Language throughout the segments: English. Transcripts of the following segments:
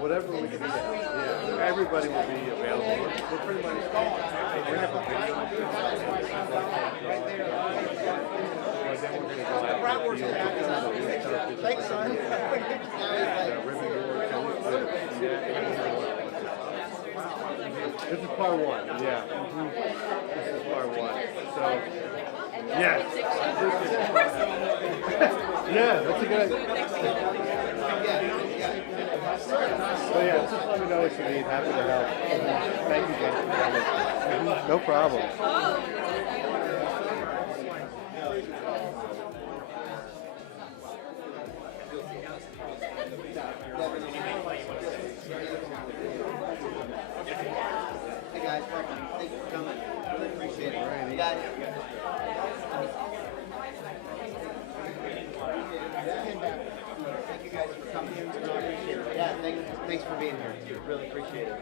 Whatever we can get. Yeah, everybody will be available. We're pretty much we have a video. Thanks, son. This is part one. Yeah. This is part one. So, yes. Yeah, that's a good idea. So yeah, just let me know what you need. Happy to help. Thank you, Jen, for coming. No problem. Hey guys, thanks for coming. Really appreciate it. You guys. Thank you guys for coming. Yeah, thanks for being here. Really appreciate it.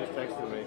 Just texted me.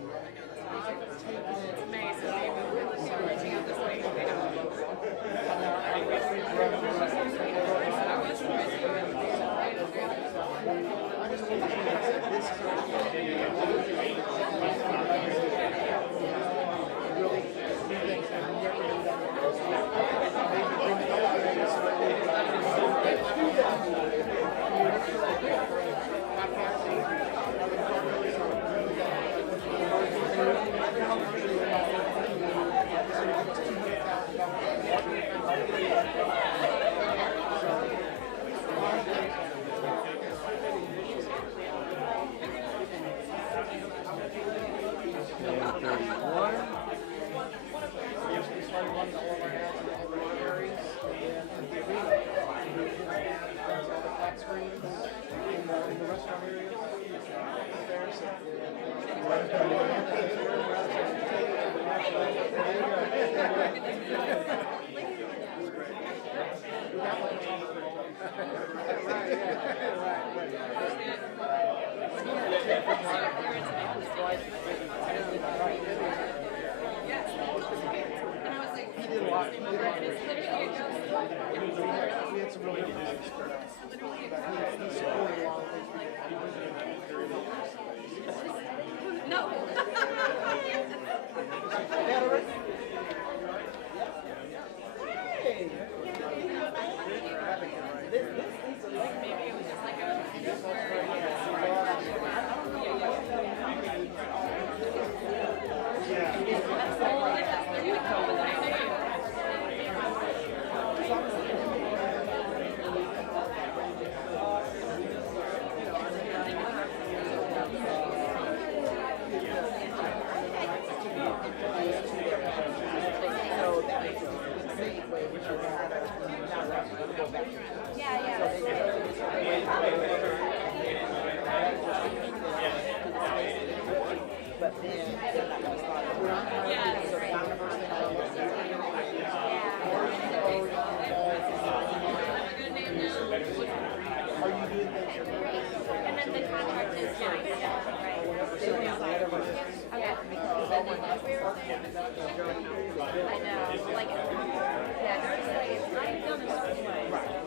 No.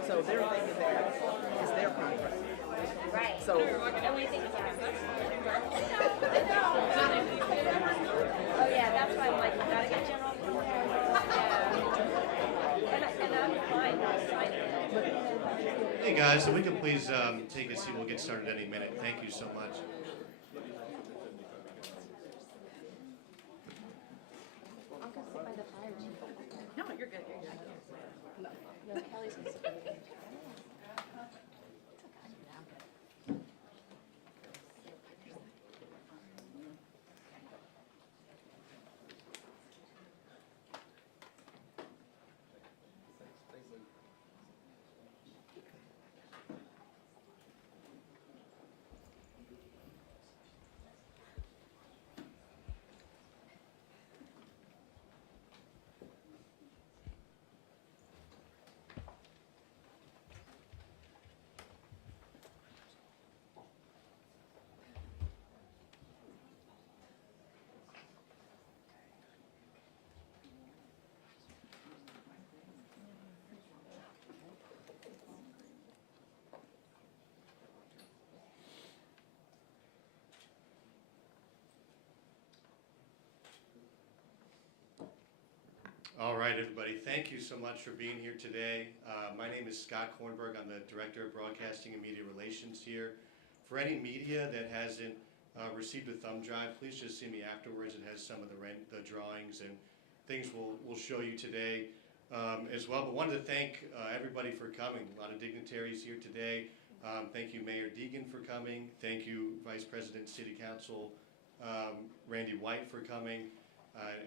So they're thinking that it's their contract. Right. So And we think it's ours. guys. If we could please take a seat, we'll get started any minute. Thank you so much. I'll go sit by the fire. No, you're good. You're good. No, Kelly's gonna sit by the fire. All right, everybody. Thank you so much for being here today. My name is Scott Kornberg. I'm the Director of Broadcasting and Media Relations here. For any media that hasn't received a thumb drive, please just see me afterwards. It has some of the drawings and things we'll show you today as well. But wanted to thank everybody for coming. A lot of dignitaries here today. Thank you, Mayor Deegan, for coming. Thank you, Vice President, City Council Randy White, for coming.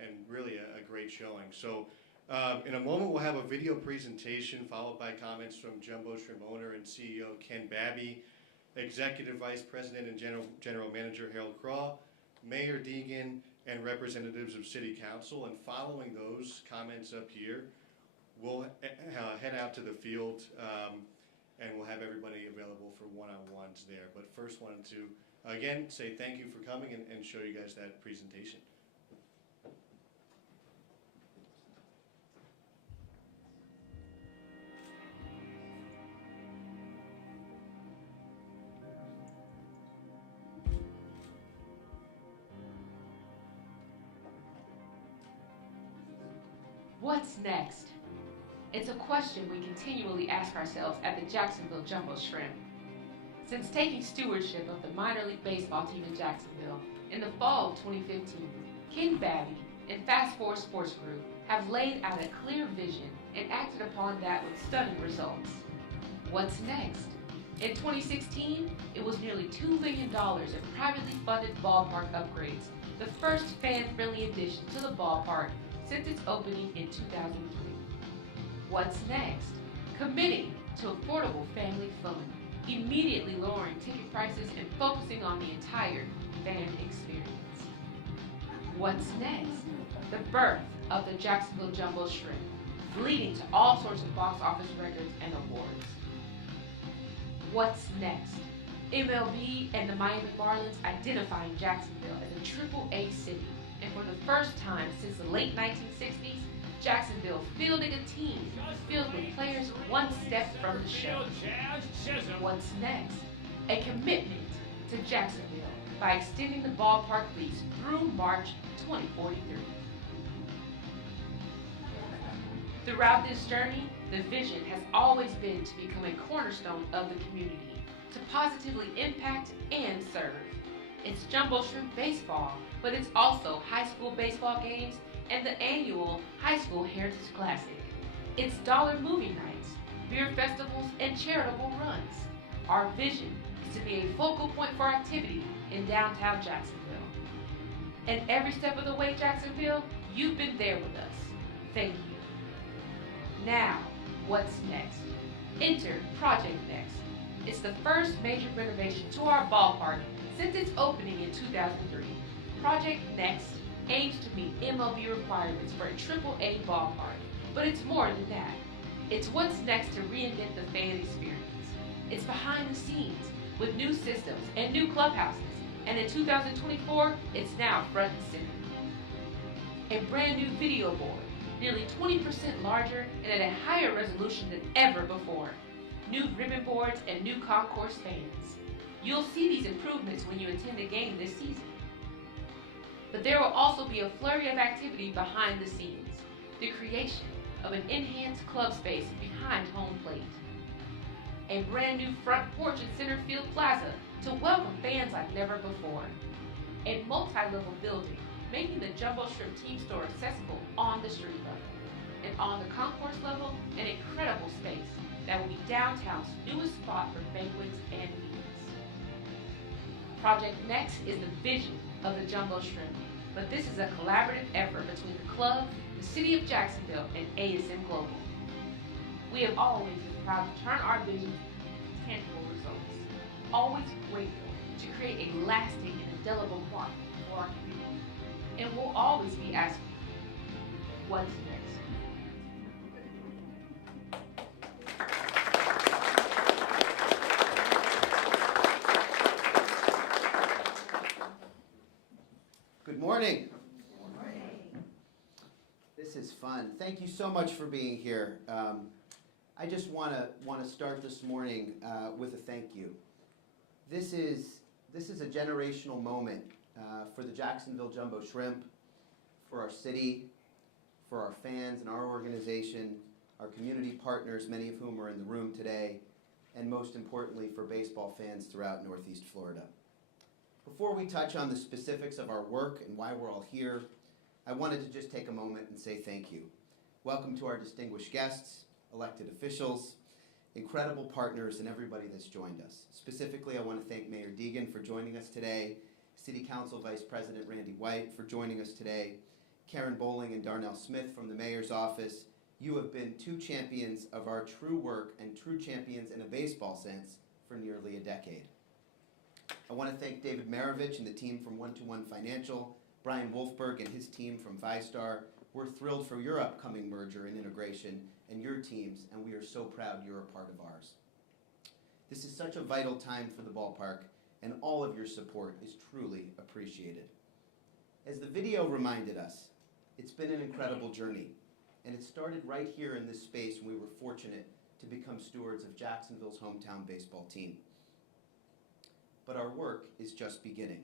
And really a great showing. So in a moment we'll have a video presentation followed by comments from Jumbo Shrimp owner and CEO Ken Babby, Executive Vice President and General Manager Harold Craw, Mayor Deegan, and representatives of City Council. And following those comments up here, we'll head out to the field and we'll have everybody available for one-on-ones there. But first wanted to, again, say thank you for coming and show you guys that presentation. What's next? It's a question we continually ask ourselves at the Jacksonville Jumbo Shrimp. Since taking stewardship of the minor league baseball team in Jacksonville in the fall of 2015, Ken Babby and Fast Forward Sports Group have laid out a clear vision and acted upon that with stunning results. What's next? In 2016, it was nearly $2 billion in privately funded ballpark upgrades, the first fan-friendly addition to the ballpark since its opening in 2003. What's next? Committing to affordable family fun, immediately lowering ticket prices and focusing on the entire fan experience. What's next? The birth of the Jacksonville Jumbo Shrimp, leading to all sorts of box office records and awards. What's next? MLB and the Miami Marlins identifying Jacksonville as a Triple-A city, and for the first time since the late 1960s, Jacksonville fielding a team filled with players one step from the show. What's next? A commitment to Jacksonville by extending the ballpark lease through March 2043. Throughout this journey, the vision has always been to become a cornerstone of the community, to positively impact and serve. It's Jumbo Shrimp baseball, but it's also high school baseball games and the annual High School Heritage Classic. It's dollar movie nights, beer festivals, and charitable runs. Our vision is to be a focal point for activity in downtown Jacksonville. And every step of the way, Jacksonville, you've been there with us. Thank you. Now, what's next? Enter Project Next. It's the first major renovation to our ballpark since its opening in 2003. Project Next aims to meet MLB requirements for a Triple-A ballpark, but it's more than that. It's what's next to reinvent the fan experience. It's behind the scenes with new systems and new clubhouses, and in 2024, it's now front and center. A brand new video board, nearly 20% larger and at a higher resolution than ever before. New ribbon boards and new concourse fans. You'll see these improvements when you attend a game this season. But there will also be a flurry of activity behind the scenes. The creation of an enhanced club space behind home plate. a brand new front porch in Center Field Plaza to welcome fans like never before, a multi-level building making the Jumbo Shrimp team store accessible on the street level, and on the concourse level, an incredible space that will be downtown's newest spot for banquets and meetings. Project Next is the vision of the Jumbo Shrimp, but this is a collaborative effort between the club, the city of Jacksonville, and ASM Global. We have always been proud to turn our vision into tangible results, always grateful to create a lasting and indelible mark for our community, and we'll always be asking, what's next? Good morning. This is fun. Thank you so much for being here. I just want to start this morning with a thank you. This is a generational moment for the Jacksonville Jumbo Shrimp, for our city, for our fans and our organization, our community partners, many of whom are in the room today, and most importantly for baseball fans throughout Northeast Florida. Before we touch on the specifics of our work and why we're all here, I wanted to just take a moment and say thank you. Welcome to our distinguished guests, elected officials, incredible partners, and everybody that's joined us. Specifically, I want to thank Mayor Deegan for joining us today, City Council Vice President Randy White for joining us today, Karen Bowling and Darnell Smith from the Mayor's office. You have been two champions of our true work and true champions in a baseball sense for nearly a decade. I want to thank David Maravich and the team from 1-to-1 Financial, Brian Wolfberg and his team from ViStar. We're thrilled for your upcoming merger and integration and your teams, and we are so proud you're a part of ours. This is such a vital time for the ballpark, and all of your support is truly appreciated. As the video reminded us, it's been an incredible journey, and it started right here in this space when we were fortunate to become stewards of Jacksonville's hometown baseball team. But our work is just beginning.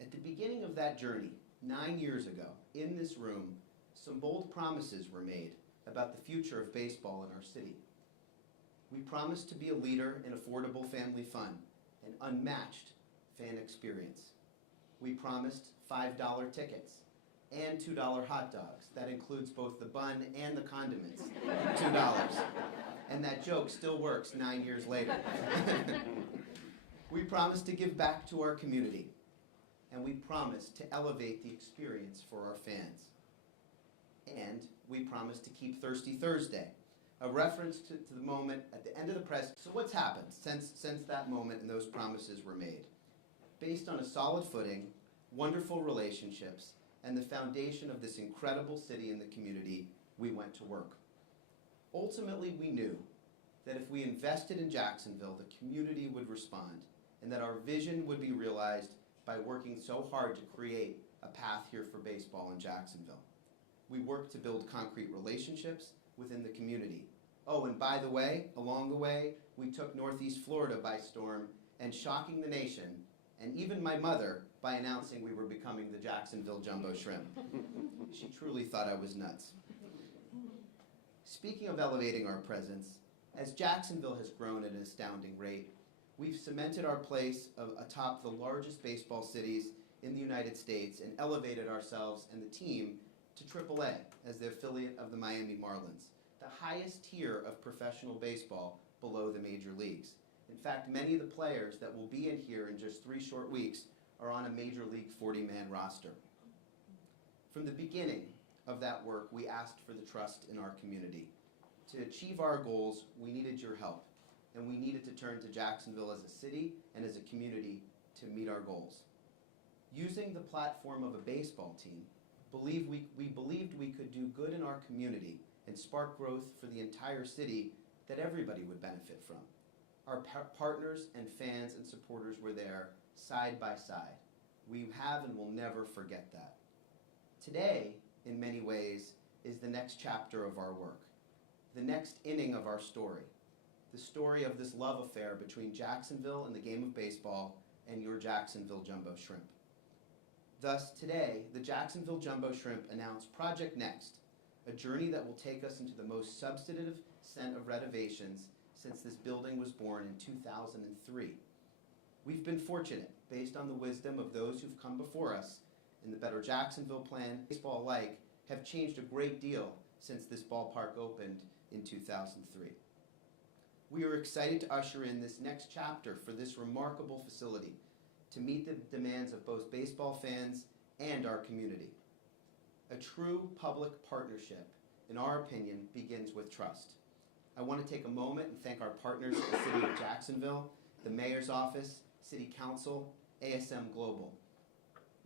At the beginning of that journey, 9 years ago, in this room, some bold promises were made about the future of baseball in our city. We promised to be a leader in affordable family fun and unmatched fan experience. We promised $5 tickets and $2 hot dogs. That includes both the bun and the condiments, $2. And that joke still works 9 years later. We promised to give back to our community, and we promised to elevate the experience for our fans. And we promised to keep Thirsty Thursday, a reference to the moment at the end of the press. So what's happened since that moment and those promises were made? Based on a solid footing, wonderful relationships, and the foundation of this incredible city and the community, we went to work. Ultimately, we knew that if we invested in Jacksonville, the community would respond, and that our vision would be realized by working so hard to create a path here for baseball in Jacksonville. We worked to build concrete relationships within the community. Oh, and by the way, along the way, we took Northeast Florida by storm and shocking the nation, and even my mother, by announcing we were becoming the Jacksonville Jumbo Shrimp. She truly thought I was nuts. Speaking of elevating our presence, as Jacksonville has grown at an astounding rate, we've cemented our place atop the largest baseball cities in the United States and elevated ourselves and the team to AAA as the affiliate of the Miami Marlins, the highest tier of professional baseball below the major leagues. In fact, many of the players that will be in here in just 3 short weeks are on a Major League 40-man roster. From the beginning of that work, we asked for the trust in our community. To achieve our goals, we needed your help, and we needed to turn to Jacksonville as a city and as a community to meet our goals. Using the platform of a baseball team, we believed we could do good in our community and spark growth for the entire city that everybody would benefit from. Our partners and fans and supporters were there side by side. We have and will never forget that. Today, in many ways, is the next chapter of our work, the next inning of our story, the story of this love affair between Jacksonville and the game of baseball and your Jacksonville Jumbo Shrimp. Thus, today, the Jacksonville Jumbo Shrimp announced Project Next, a journey that will take us into the most substantive set of renovations since this building was born in 2003. We've been fortunate, based on the wisdom of those who've come before us, and the Better Jacksonville Plan, baseball alike, have changed a great deal since this ballpark opened in 2003. We are excited to usher in this next chapter for this remarkable facility to meet the demands of both baseball fans and our community. A true public partnership, in our opinion, begins with trust. I want to take a moment and thank our partners at the City of Jacksonville, the Mayor's Office, City Council, ASM Global.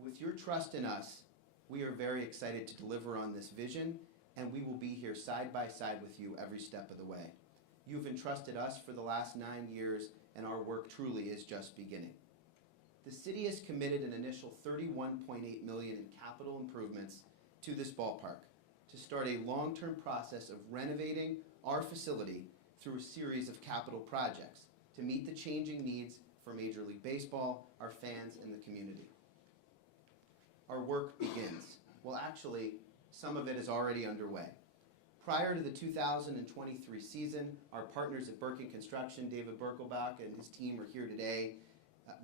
With your trust in us, we are very excited to deliver on this vision, and we will be here side by side with you every step of the way. You've entrusted us for the last 9 years, and our work truly is just beginning. The city has committed an initial $31.8 million in capital improvements to this ballpark to start a long-term process of renovating our facility through a series of capital projects to meet the changing needs for Major League Baseball, our fans, and the community. Our work begins. Well, actually, some of it is already underway. Prior to the 2023 season, our partners at Birkin Construction, David Berkelbach and his team are here today,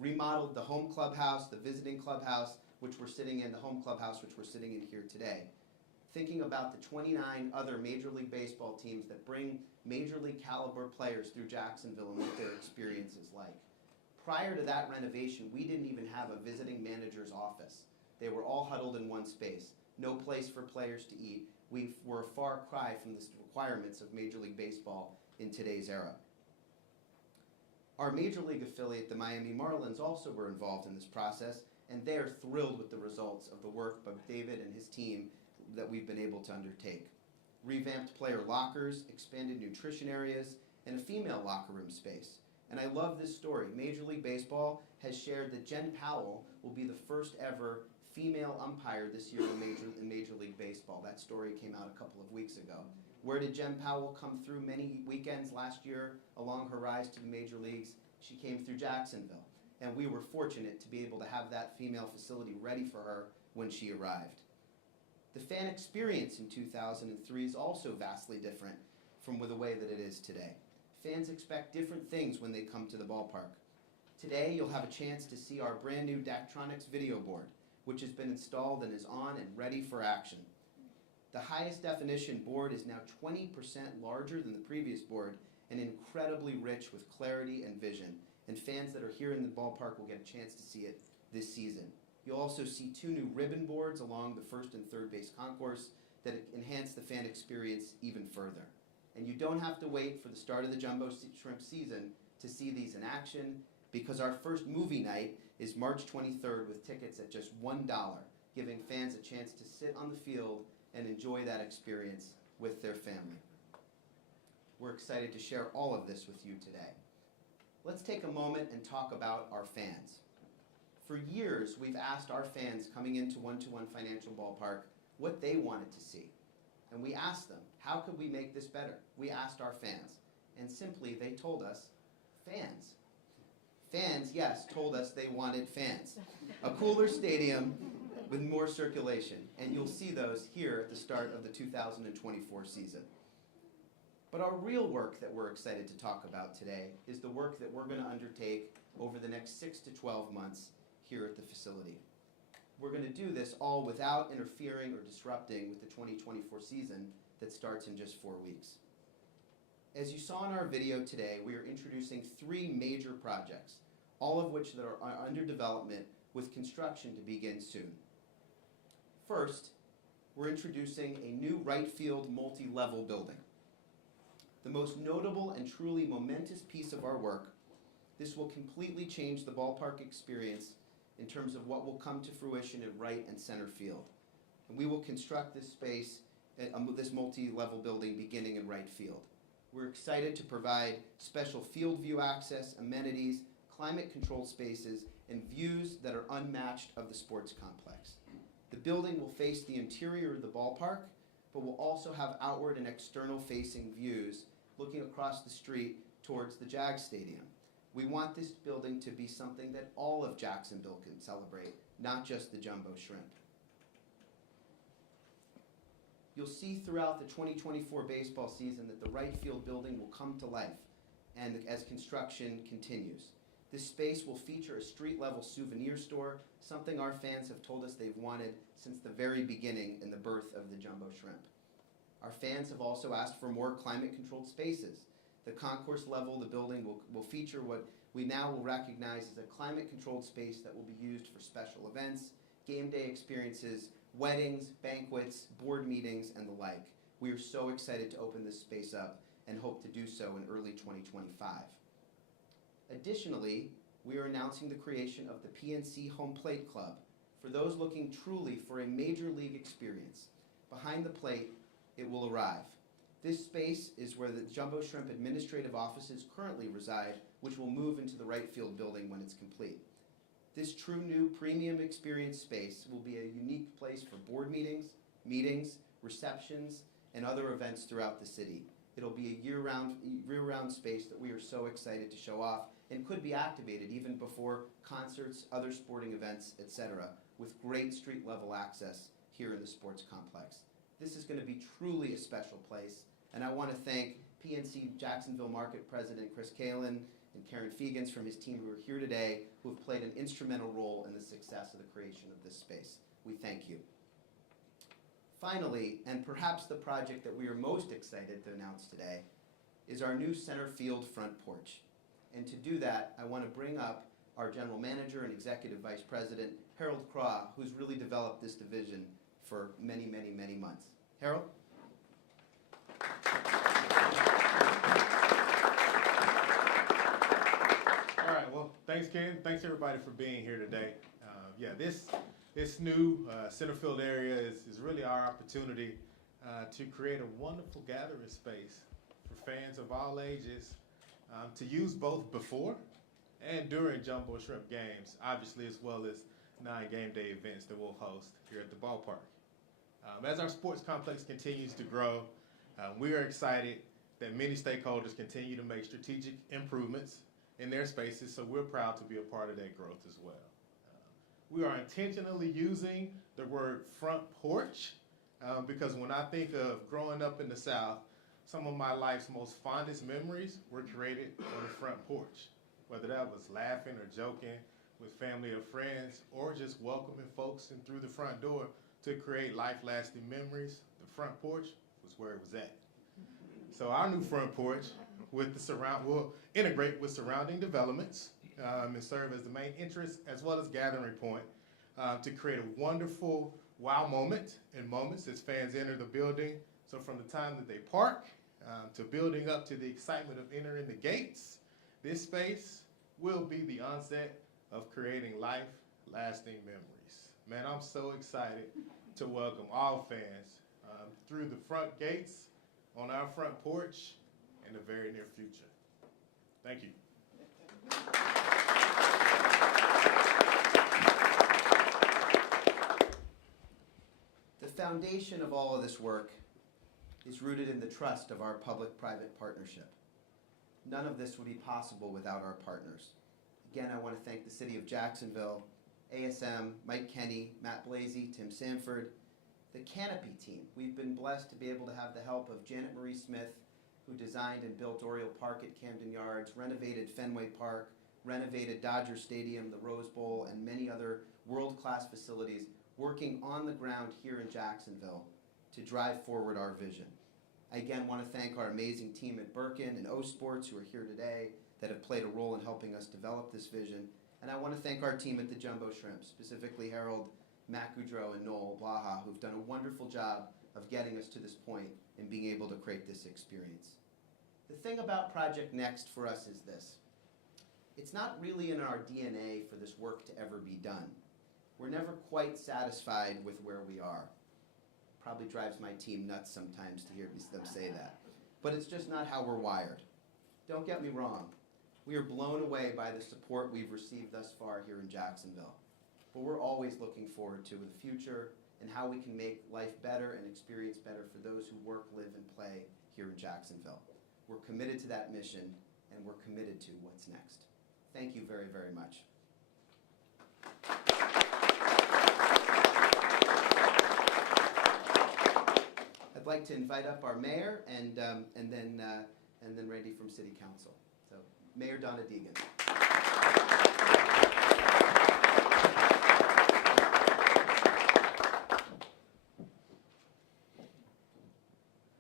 remodeled the home clubhouse, the visiting clubhouse, which we're sitting in, the home clubhouse, which we're sitting in here today. Thinking about the 29 other Major League Baseball teams that bring Major League caliber players through Jacksonville and what their experience is like. Prior to that renovation, we didn't even have a visiting manager's office. They were all huddled in one space. No place for players to eat. We were a far cry from the requirements of Major League Baseball in today's era. Our Major League affiliate, the Miami Marlins, also were involved in this process, and they are thrilled with the results of the work by David and his team that we've been able to undertake. Revamped player lockers, expanded nutrition areas, and a female locker room space. And I love this story. Major League Baseball has shared that Jen Powell will be the first ever female umpire this year in Major League Baseball. That story came out a couple of weeks ago. Where did Jen Powell come through many weekends last year along her rise to the major leagues? She came through Jacksonville. And we were fortunate to be able to have that female facility ready for her when she arrived. The fan experience in 2003 is also vastly different from the way that it is today. Fans expect different things when they come to the ballpark. Today, you'll have a chance to see our brand new Daktronics video board, which has been installed and is on and ready for action. The highest definition board is now 20% larger than the previous board and incredibly rich with clarity and vision. And fans that are here in the ballpark will get a chance to see it this season. You'll also see 2 new ribbon boards along the first and third base concourse that enhance the fan experience even further. And you don't have to wait for the start of the Jumbo Shrimp season to see these in action, because our first movie night is March 23rd with tickets at just $1, giving fans a chance to sit on the field and enjoy that experience with their family. We're excited to share all of this with you today. Let's take a moment and talk about our fans. For years, we've asked our fans coming into One-to-One Financial Ballpark what they wanted to see. And we asked them, how could we make this better? We asked our fans. And simply, they told us, fans. Fans, yes, told us they wanted fans. A cooler stadium with more circulation. And you'll see those here at the start of the 2024 season. But our real work that we're excited to talk about today is the work that we're going to undertake over the next 6 to 12 months here at the facility. We're going to do this all without interfering or disrupting with the 2024 season that starts in just 4 weeks. As you saw in our video today, we are introducing 3 major projects, all of which that are under development with construction to begin soon. First, we're introducing a new right field multi-level building. The most notable and truly momentous piece of our work, this will completely change the ballpark experience in terms of what will come to fruition in right and center field. And we will construct this space, this multi-level building beginning in right field. We're excited to provide special field view access, amenities, climate-controlled spaces, and views that are unmatched of the sports complex. The building will face the interior of the ballpark, but will also have outward and external facing views looking across the street towards the Jag Stadium. We want this building to be something that all of Jacksonville can celebrate, not just the Jumbo Shrimp. You'll see throughout the 2024 baseball season that the right field building will come to life. and as construction continues. This space will feature a street-level souvenir store, something our fans have told us they've wanted since the very beginning in the birth of the Jumbo Shrimp. Our fans have also asked for more climate-controlled spaces. The concourse level of the building will feature what we now will recognize as a climate-controlled space that will be used for special events, game day experiences, weddings, banquets, board meetings, and the like. We are so excited to open this space up and hope to do so in early 2025. Additionally, we are announcing the creation of the PNC Home Plate Club for those looking truly for a major league experience. Behind the plate, it will arrive. This space is where the Jumbo Shrimp administrative offices currently reside, which will move into the right field building when it's complete. This true new premium experience space will be a unique place for board meetings, receptions, and other events throughout the city. It'll be a year-round space that we are so excited to show off and could be activated even before concerts, other sporting events, etc., with great street-level access here in the sports complex. This is going to be truly a special place, and I want to thank PNC Jacksonville Market President Chris Kalin and Karen Fegans from his team who are here today, who have played an instrumental role in the success of the creation of this space. We thank you. Finally, and perhaps the project that we are most excited to announce today, is our new center field front porch. And to do that, I want to bring up our General Manager and Executive Vice President, Harold Craw, who's really developed this division for many, many, many months. Harold? All right, well, thanks, Ken. Thanks, everybody, for being here today. This new center field area is really our opportunity to create a wonderful gathering space for fans of all ages to use both before and during Jumbo Shrimp games, obviously, as well as 9 game day events that we'll host here at the ballpark. As our sports complex continues to grow, we are excited that many stakeholders continue to make strategic improvements in their spaces, so we're proud to be a part of that growth as well. We are intentionally using the word front porch because when I think of growing up in the South, some of my life's most fondest memories were created on the front porch, whether that was laughing or joking with family or friends, or just welcoming folks in through the front door to create life-lasting memories. The front porch was where it was at. So our new front porch will integrate with surrounding developments and serve as the main entrance as well as gathering point to create a wonderful wow moment and moments as fans enter the building. So from the time that they park to building up to the excitement of entering the gates, this space will be the onset of creating life-lasting memories. Man, I'm so excited to welcome all fans through the front gates on our front porch in the very near future. Thank you. The foundation of all of this work is rooted in the trust of our public-private partnership. None of this would be possible without our partners. Again, I want to thank the City of Jacksonville, ASM, Mike Kenny, Matt Blasey, Tim Sanford, the Canopy team. We've been blessed to be able to have the help of Janet Marie Smith, who designed and built Oriole Park at Camden Yards, renovated Fenway Park, renovated Dodger Stadium, the Rose Bowl, and many other world-class facilities, working on the ground here in Jacksonville to drive forward our vision. I again want to thank our amazing team at Birkin and O Sports who are here today that have played a role in helping us develop this vision. And I want to thank our team at the Jumbo Shrimp, specifically Harold, Matt Goudreau, and Noel Blaha, who've done a wonderful job of getting us to this point and being able to create this experience. The thing about Project Next for us is this. It's not really in our DNA for this work to ever be done. We're never quite satisfied with where we are. Probably drives my team nuts sometimes to hear them say that. But it's just not how we're wired. Don't get me wrong. We are blown away by the support we've received thus far here in Jacksonville. But we're always looking forward to the future and how we can make life better and experience better for those who work, live, and play here in Jacksonville. We're committed to that mission, and we're committed to what's next. Thank you very, very much. I'd like to invite up our mayor and then Randy from City Council. So Mayor Donna Deegan.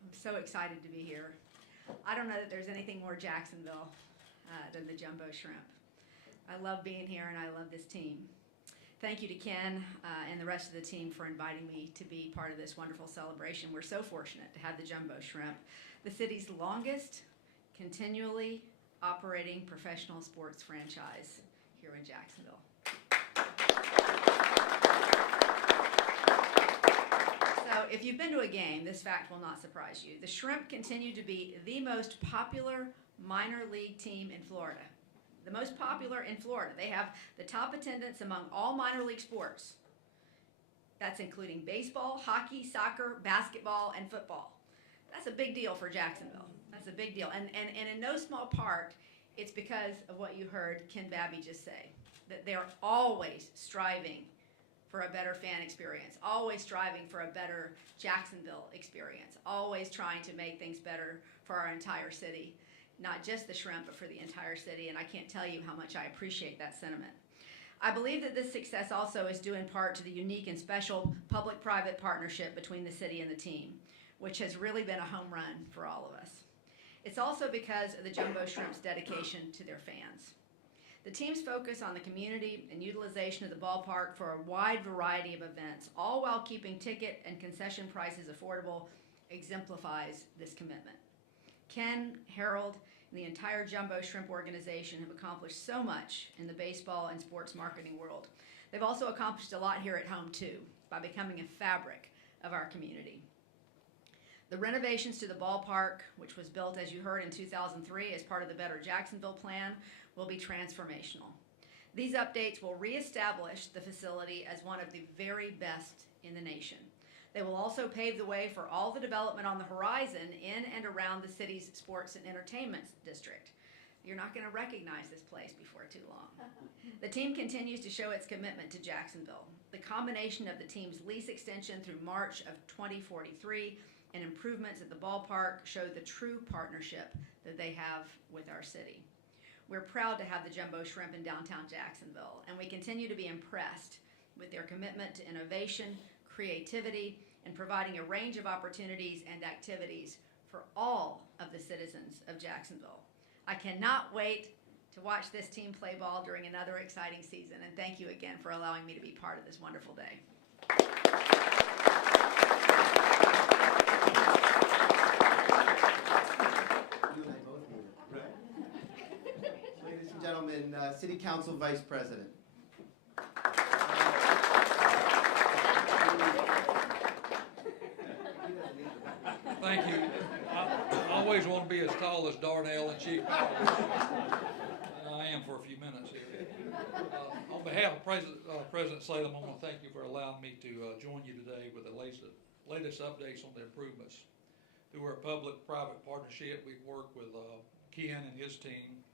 I'm so excited to be here. I don't know that there's anything more Jacksonville than the Jumbo Shrimp. I love being here and I love this team. Thank you to Ken and the rest of the team for inviting me to be part of this wonderful celebration. We're so fortunate to have the Jumbo Shrimp, the city's longest continually operating professional sports franchise here in Jacksonville. So if you've been to a game, this fact will not surprise you. The Shrimp continue to be the most popular minor league team in Florida. The most popular in Florida. They have the top attendance among all minor league sports. That's including baseball, hockey, soccer, basketball, and football. That's a big deal for Jacksonville. That's a big deal. And in no small part, it's because of what you heard Ken Babby just say, that they're always striving for a better fan experience, always striving for a better Jacksonville experience, always trying to make things better for our entire city. Not just the Shrimp, but for the entire city, and I can't tell you how much I appreciate that sentiment. I believe that this success also is due in part to the unique and special public-private partnership between the city and the team, which has really been a home run for all of us. It's also because of the Jumbo Shrimp's dedication to their fans. The team's focus on the community and utilization of the ballpark for a wide variety of events, all while keeping ticket and concession prices affordable, exemplifies this commitment. Ken, Harold, and the entire Jumbo Shrimp organization have accomplished so much in the baseball and sports marketing world. They've also accomplished a lot here at home, too, by becoming a fabric of our community. The renovations to the ballpark, which was built, as you heard, in 2003 as part of the Better Jacksonville plan, will be transformational. These updates will reestablish the facility as one of the very best in the nation. They will also pave the way for all the development on the horizon in and around the city's sports and entertainment district. You're not going to recognize this place before too long. The team continues to show its commitment to Jacksonville. The combination of the team's lease extension through March of 2043 and improvements at the ballpark show the true partnership that they have with our city. We're proud to have the Jumbo Shrimp in downtown Jacksonville, and we continue to be impressed with their commitment to innovation, creativity, and providing a range of opportunities and activities for all of the citizens of Jacksonville. I cannot wait to watch this team play ball during another exciting season, and thank you again for allowing me to be part of this wonderful day. You and I both need it. Right. Ladies and gentlemen, City Council Vice President. Thank you. I always want to be as tall as Darnell and Chief Powell. And I am for a few minutes here. On behalf of President Salem, I want to thank you for allowing me to join you today with the latest updates on the improvements. Through our public-private partnership, we've worked with Ken and his team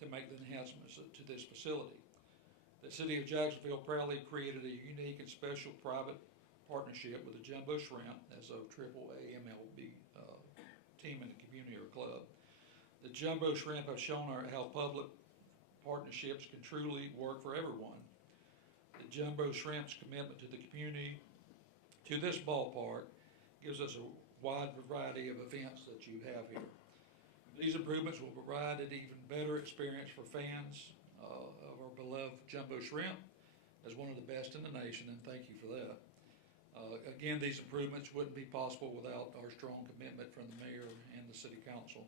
to make the enhancements to this facility. The City of Jacksonville proudly created a unique and special private partnership with the Jumbo Shrimp as a AAA MLB team in the community or club. The Jumbo Shrimp have shown how public partnerships can truly work for everyone. The Jumbo Shrimp's commitment to the community, to this ballpark, gives us a wide variety of events that you have here. These improvements will provide an even better experience for fans of our beloved Jumbo Shrimp as one of the best in the nation, and thank you for that. Again, these improvements wouldn't be possible without our strong commitment from the mayor and the city council.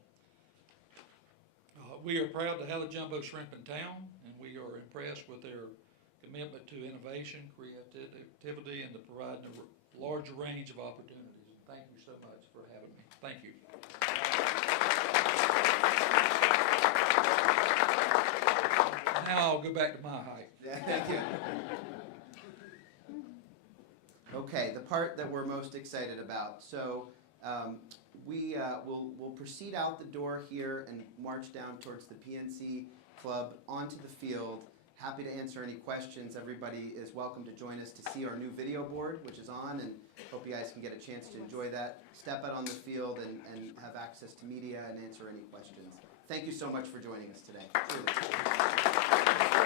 We are proud to have the Jumbo Shrimp in town, and we are impressed with their commitment to innovation, creativity, and to providing a large range of opportunities. And thank you so much for having me. Thank you. Now I'll go back to my height. Yeah, thank you. Okay, the part that we're most excited about. So we'll proceed out the door here and march down towards the PNC Club onto the field. Happy to answer any questions. Everybody is welcome to join us to see our new video board, which is on, and hope you guys can get a chance to enjoy that. Step out on the field and have access to media and answer any questions Thank you so much for joining us today. Truly.